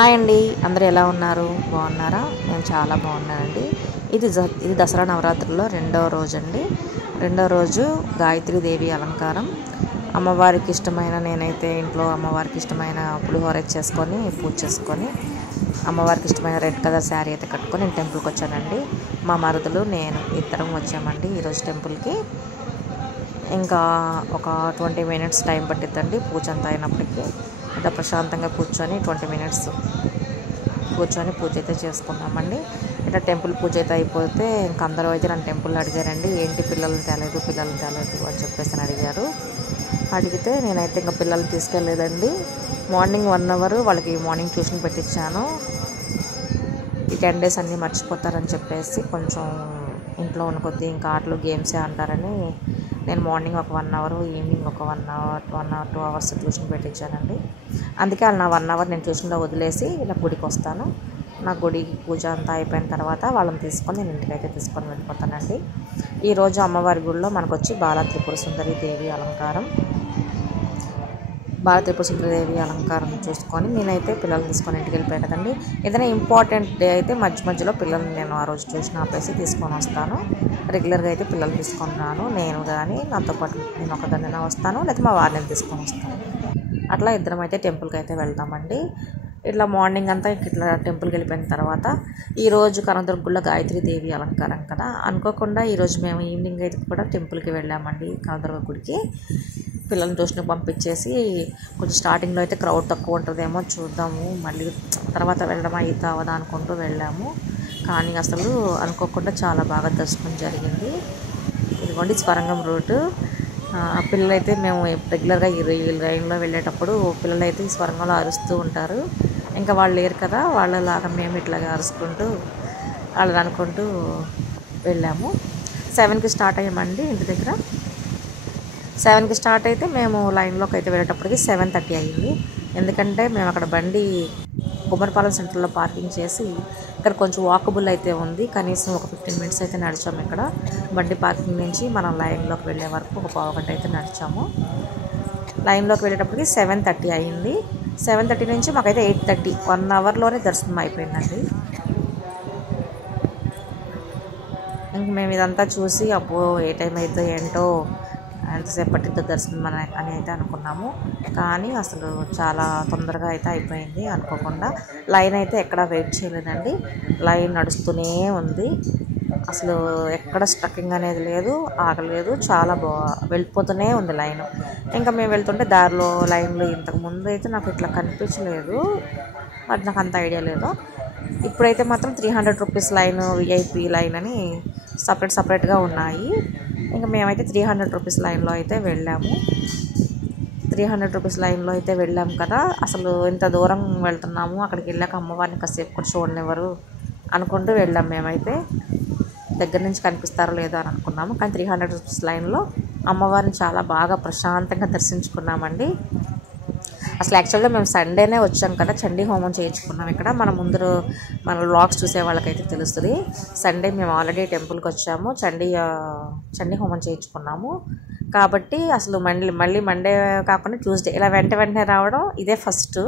Hi అండి, అందరూ ఎలా ఉన్నారు? బాగున్నారా? నేను చాలా బాగున్నానండి. ఇది దసరా నవరాత్రుల్లో రెండవ రోజు అండి. రెండవ రోజు గాయత్రీదేవి అలంకారం. అమ్మవారికి ఇష్టమైన నేనైతే ఇంట్లో అమ్మవారికి ఇష్టమైన పులిహోర చేసుకొని పూజ చేసుకొని అమ్మవారికి ఇష్టమైన రెడ్ కలర్ శారీ అయితే కట్టుకొని నేను టెంపుల్కి వచ్చానండి. మా మరుదులు నేను ఇద్దరం వచ్చామండి ఈరోజు టెంపుల్కి. ఇంకా ఒక 20 మినిట్స్ టైం పట్టిద్దండి పూజ అంతా అయినప్పటికీ. ఇట్లా ప్రశాంతంగా కూర్చొని 20 మినిట్స్ కూర్చొని పూజ అయితే చేసుకున్నామండి. ఇట్లా టెంపుల్ పూజ అయితే అయిపోతే ఇంక అందరూ అయితే నన్ను టెంపుల్లో అడిగారండి, ఏంటి పిల్లల్ని తేలేదు అని చెప్పేసి అని అడిగారు. అడిగితే నేనైతే ఇంకా పిల్లల్ని తీసుకెళ్ళలేదండి. మార్నింగ్ 1 అవర్ వాళ్ళకి మార్నింగ్ ట్యూషన్ పెట్టించాను. ఈ 10 days అన్నీ మర్చిపోతారని చెప్పేసి కొంచెం ఇంట్లో ఉన్న కొద్దీ ఇంకా ఆటలు గేమ్సే అంటారని నేను మార్నింగ్ ఒక 1 అవర్, ఈవినింగ్ ఒక 1 అవర్ 2 అవర్స్ ట్యూషన్ పెట్టించానండి. అందుకే వాళ్ళు నా 1 అవర్ నేను ట్యూషన్లో వదిలేసి ఇలా గుడికి వస్తాను. నా గుడి పూజ అంతా అయిపోయిన తర్వాత వాళ్ళని తీసుకొని నేను ఇంటికైతే తీసుకొని వెళ్ళిపోతానండి. ఈరోజు అమ్మవారి గుడిలో మనకు వచ్చి బాలా త్రిపుర సుందరి దేవి అలంకారం. బాలా త్రిపుర సుందరి దేవి అలంకారం చూసుకొని నేనైతే పిల్లల్ని తీసుకొని ఇంటికి వెళ్ళిపోయాను కదండి. ఏదైనా ఇంపార్టెంట్ డే అయితే మధ్యలో పిల్లల్ని నేను ఆ రోజు ట్యూషన్ ఆపేసి తీసుకొని వస్తాను. రెగ్యులర్గా అయితే పిల్లల్ని తీసుకొని రాను. నేను కానీ నాతో పాటు నేను ఒకదాన్నైనా వస్తాను, లేకపోతే మా వారిని తీసుకొని వస్తాను. అట్లా ఇద్దరం అయితే టెంపుల్కి అయితే వెళ్తామండి. ఇట్లా మార్నింగ్ అంతా ఇట్లా టెంపుల్కి వెళ్ళిపోయిన తర్వాత ఈరోజు కనకదుర్గలో గాయత్రీదేవి అలంకారం కదా, అనుకోకుండా ఈరోజు మేము ఈవినింగ్ అయితే కూడా టెంపుల్కి వెళ్ళామండి కనకదుర్గ గుడికి. పిల్లల్ని ట్యూషన్కి పంపించేసి కొంచెం స్టార్టింగ్లో అయితే క్రౌడ్ తక్కువ ఉంటుందేమో చూద్దాము, మళ్ళీ తర్వాత వెళ్ళడం అయితే అవదా అనుకుంటూ వెళ్ళాము. కానీ అసలు అనుకోకుండా చాలా బాగా దర్శనం జరిగింది. ఇదిగోండి స్వరంగం రూటు. పిల్లలైతే మేము రెగ్యులర్గా ఈ లైన్లో వెళ్ళేటప్పుడు పిల్లలైతే ఈ స్వరంగంలో అరుస్తూ ఉంటారు. ఇంకా వాళ్ళు లేరు కదా, వాళ్ళలాగా మేము ఇట్లాగా అరుచుకుంటూ వాళ్ళని అనుకుంటూ వెళ్ళాము. 7కి స్టార్ట్ అయ్యామండి ఇంటి దగ్గర. 7కి స్టార్ట్ అయితే మేము లైన్లోకి అయితే వెళ్ళేటప్పటికి 7:30 అయ్యింది. ఎందుకంటే మేము అక్కడ బండి కుమ్మరిపాలెం సెంటర్లో పార్కింగ్ చేసి ఇక్కడ కొంచెం వాకబుల్ అయితే ఉంది. కనీసం ఒక 15 మినిట్స్ అయితే నడిచాము. ఇక్కడ బండి పార్కింగ్ నుంచి మనం లైన్లోకి వెళ్ళే వరకు ఒక పావు గంట అయితే నడిచాము. లైన్లోకి వెళ్ళేటప్పటికి 7:30 అయ్యింది. 7:30 నుంచి మాకైతే 8:30 1 అవర్లోనే దర్శనం అయిపోయిందండి. ఇంక మేము ఇదంతా చూసి అబ్బో ఏ టైం అయితే ఏంటో ఎంతసేపు పట్టిద్దో దర్శనం అని అయితే అనుకున్నాము. కానీ అసలు చాలా తొందరగా అయితే అయిపోయింది. అనుకోకుండా లైన్ అయితే ఎక్కడా వెయిట్ చేయలేదండి. లైన్ నడుస్తూనే ఉంది. అసలు ఎక్కడ స్ట్రక్కింగ్ అనేది లేదు, ఆగలేదు. చాలా వెళ్ళిపోతూనే ఉంది లైన్. ఇంకా మేము వెళ్తుంటే దారిలో లైన్లు ఇంతకుముందు అయితే నాకు ఇట్లా కనిపించలేదు, బట్ నాకు అంత ఐడియా లేదు. ఇప్పుడైతే మాత్రం 300 రూపీస్ లైన్, విఐపి లైన్ అని సపరేట్గా ఉన్నాయి. ఇంకా మేమైతే 300 రూపీస్ లైన్లో అయితే వెళ్ళాము. 300 రూపీస్ లైన్లో అయితే వెళ్ళాము కదా, అసలు ఇంత దూరం వెళ్తున్నాము, అక్కడికి వెళ్ళాక అమ్మవారిని కాసేపు కూడా చూడనివ్వరు అనుకుంటూ వెళ్ళాం. మేమైతే దగ్గర నుంచి కనిపిస్తారో లేదో అని అనుకున్నాము. కానీ 300 రూపీస్ లైన్లో అమ్మవారిని చాలా బాగా ప్రశాంతంగా దర్శించుకున్నామండి. అసలు యాక్చువల్గా మేము సండేనే వచ్చాం కదా, చండీ హోమం చేయించుకున్నాం ఇక్కడ. మన వ్లాగ్స్ చూసే వాళ్ళకైతే తెలుస్తుంది. సండే మేము ఆల్రెడీ టెంపుల్కి వచ్చాము, చండీ హోమం చేయించుకున్నాము. కాబట్టి అసలు మళ్ళీ మండే కాకుండా ట్యూస్డే ఇలా వెంటనే రావడం ఇదే ఫస్ట్.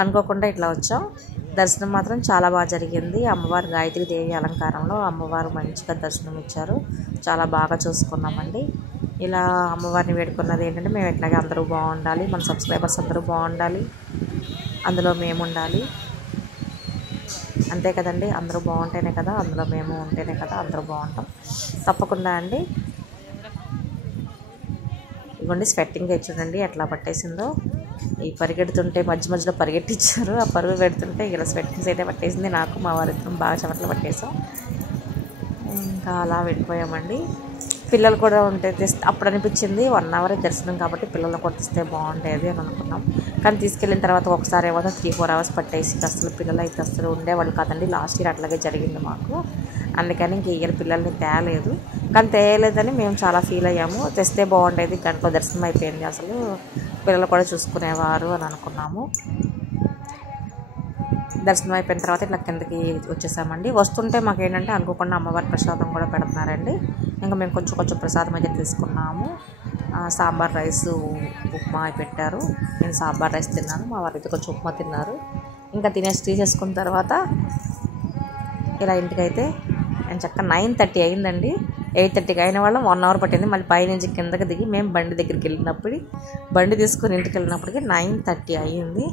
అనుకోకుండా ఇట్లా వచ్చాం. దర్శనం మాత్రం చాలా బాగా జరిగింది. అమ్మవారు గాయత్రీదేవి అలంకారంలో అమ్మవారు మంచిగా దర్శనం ఇచ్చారు. చాలా బాగా చూసుకున్నామండి. ఇలా అమ్మవారిని వేడుకున్నది ఏంటంటే మేము ఎట్లాగే అందరూ బాగుండాలి, మన సబ్స్క్రైబర్స్ అందరూ బాగుండాలి, అందులో మేము ఉండాలి, అంతే కదండి. అందరూ బాగుంటేనే కదా, అందులో మేము ఉంటేనే కదా అందరూ బాగుంటాం. తప్పకుండా అండి. ఇవ్వండి స్వెట్టింగ్ చూడండి ఎట్లా పట్టేసిందో. ఈ పరిగెడుతుంటే మధ్యలో పరిగెట్టించారు. ఆ పరుగు పెడుతుంటే ఇలా స్వెట్టింగ్స్ అయితే పట్టేసింది. నాకు మా వారిద్దరం బాగా చెమటలు పట్టేసాం. ఇంకా అలా వెళ్ళిపోయామండి. పిల్లలు కూడా ఉంటే అప్పుడు అనిపించింది 1 అవర్ దర్శనం కాబట్టి పిల్లలు కూడా తెస్తే బాగుండేది అని అనుకున్నాం. కానీ తీసుకెళ్ళిన తర్వాత ఒకసారి ఏమో 3-4 అవర్స్ పట్టేసి అసలు పిల్లలు అయితే అసలు ఉండేవాళ్ళు కాదండి. లాస్ట్ ఇయర్ అట్లాగే జరిగింది మాకు. అందుకని ఇంక ఇయర్ పిల్లల్ని తేలేదు. కానీ తేయలేదని మేము చాలా ఫీల్ అయ్యాము. తెస్తే బాగుండేది, గంటలో దర్శనం అయిపోయింది, అసలు పిల్లలు కూడా చూసుకునేవారు అని అనుకున్నాము. దర్శనం అయిపోయిన తర్వాత ఇట్లా కిందకి వచ్చేసామండి. వస్తుంటే మాకేంటంటే అనుకోకుండా అమ్మవారి ప్రసాదం కూడా పెడుతున్నారండి. ఇంకా మేము కొంచెం ప్రసాదం అయితే తీసుకున్నాము. సాంబార్ రైస్, ఉప్మా పెట్టారు. నేను సాంబార్ రైస్ తిన్నాను, మా వారైతే కొంచెం ఉప్మా తిన్నారు. ఇంకా తీసేసుకున్న తర్వాత ఇలా ఇంటికైతే నేను చక్కగా 9:30 అయిందండి. 8:30కి అయిన వాళ్ళం 1 అవర్ పట్టింది. మళ్ళీ పైనుంచి కిందకి దిగి మేము బండి దగ్గరికి వెళ్ళినప్పుడు బండి తీసుకుని ఇంటికి వెళ్ళినప్పటికీ 9:30 అయ్యింది.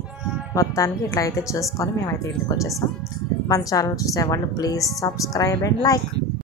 మొత్తానికి ఇట్లా అయితే చూసుకొని మేమైతే ఇంటికి వచ్చేసాం. మన ఛానల్ చూసేవాళ్ళు ప్లీజ్ సబ్స్క్రైబ్ అండ్ లైక్.